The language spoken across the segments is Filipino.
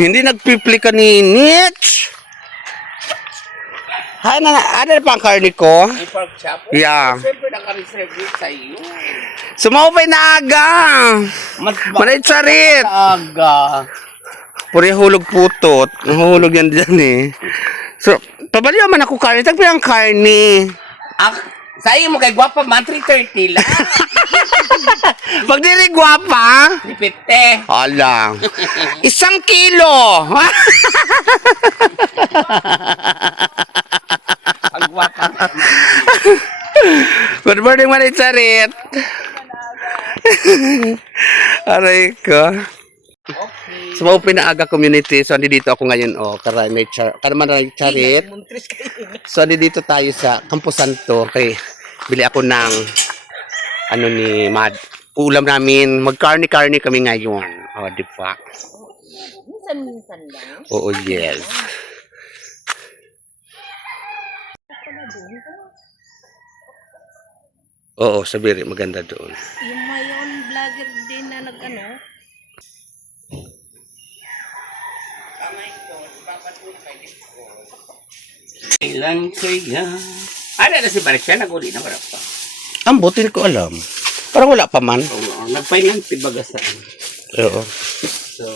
Hindi nagpipli ka ni Nitch. Hay na, ano na pang karne ko? May pork chop? Yeah. Siyempre naka-reserve yun sa iyo. Sumaway na aga. Manay charit. Aga. Puri hulog putot. Hulog yan dyan eh. So, pabaliw man ako karne. Tagpi ang karne. Sa iyo mo kay gwapa man, 330 lang. Pag diri gwapa. 350. Ala. 1 kilo. Ang gwapa. Good morning, Manay Charit. Aray ko. Okay. Sa mga pinaaga community, so dito ako ngayon, Manay Charit. So dito tayo sa Campo Santo, kay bili ako ng ano ni Mad. Ulam namin, mag-carne kami ngayon. Di ba? Minsan-minsan lang. Oo, yes. Oo, sabiri, maganda doon. Yung mayon vlogger din na nag-ano. Ilang kaya. Ano na si Barik siya? Nag-uli na marap pa. Ang butin ko alam. Parang wala pa man. Oo, nagpain ng tibagasan. Oo. So,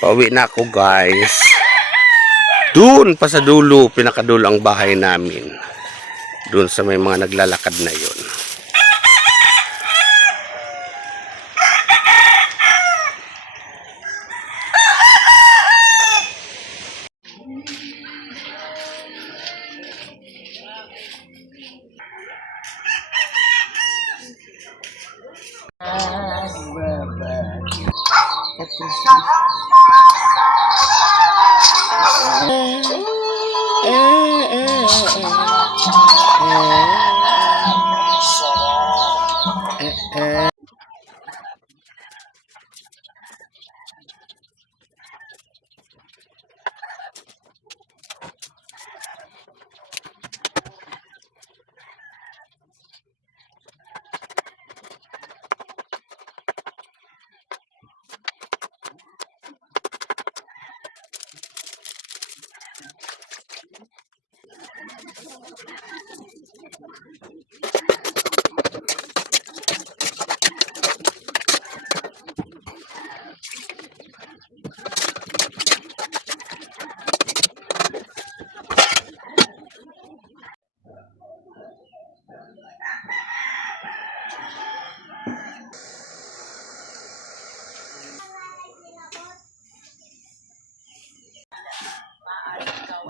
Pauwi na ako, guys. Doon pa sa dulo, pinakadulo ang bahay namin. Doon sa may mga naglalakad na yon.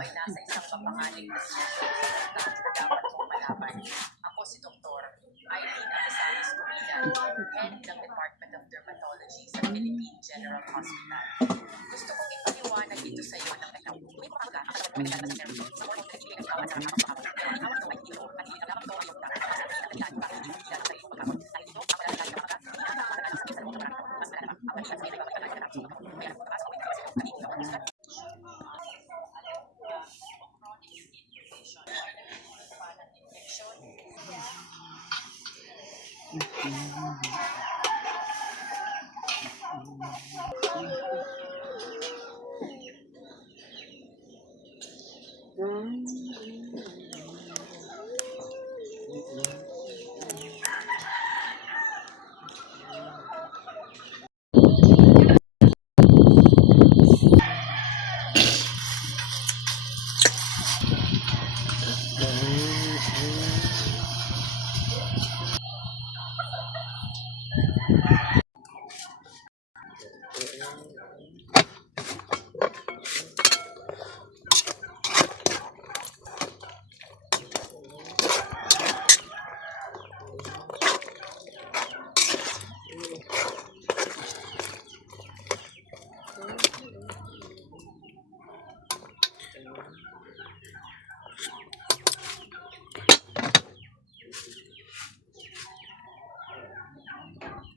Ay nasa isang mapangaling posisyon na dapat mong malaman. Ako si Dr. Eileen Avisalis Tumilan, Head ng Department of Dermatology sa Philippine General Hospital. Gusto kong ipaliwanag dito sa iyo ng ikaw. May pangga, ang alam mo sa servo, sa mga pinagpili ng kawan sa nakakapakawa. Pero ang awat ng may ilo, at hindi ang to ay yung dapat sa pinakalian para hindi sa iyo pagkakot. Ay ito, ang malalagay ng mga hindi ang nakakalaga sa isa ng mga mas malalak. Ang maliit sa ibang pagkakalaga ng mga kaya ang pagkakas ang mga kasi ang hindi ang mga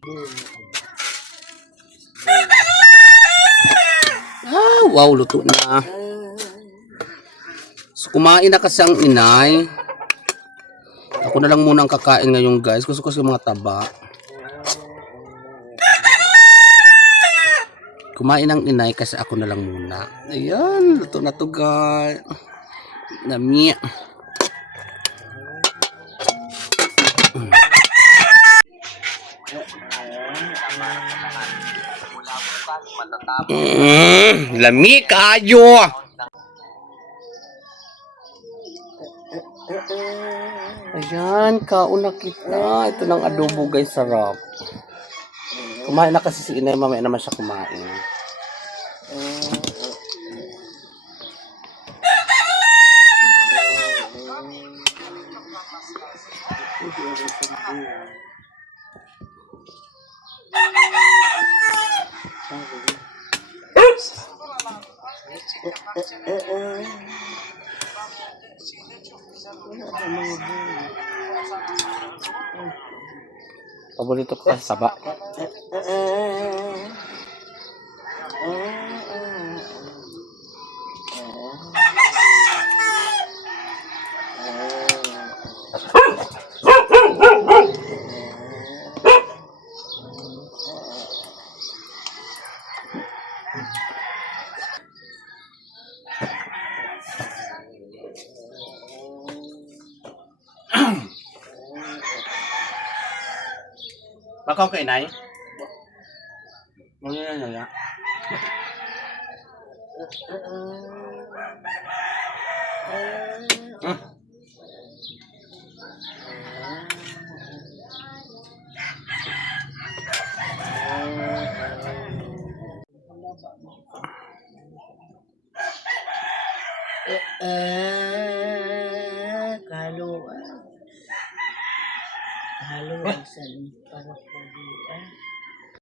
Ah, wow, luto na. So, kumain na kasi ang inay. Ako na lang muna ang kakain ngayon, guys. Gusto ko kasi mga taba. Kumain ang inay kasi ako na lang muna. Ayan, luto na to, guys. Nami. Lami kayo. Ayan, kauna kita. Ito ng adobo, guys, sarap. Kumain na kasi si inay, mamaya naman siya kumain. Paborito ko kasi taba. Bakaw kay inay? Wala. Haluan. Haluan para po.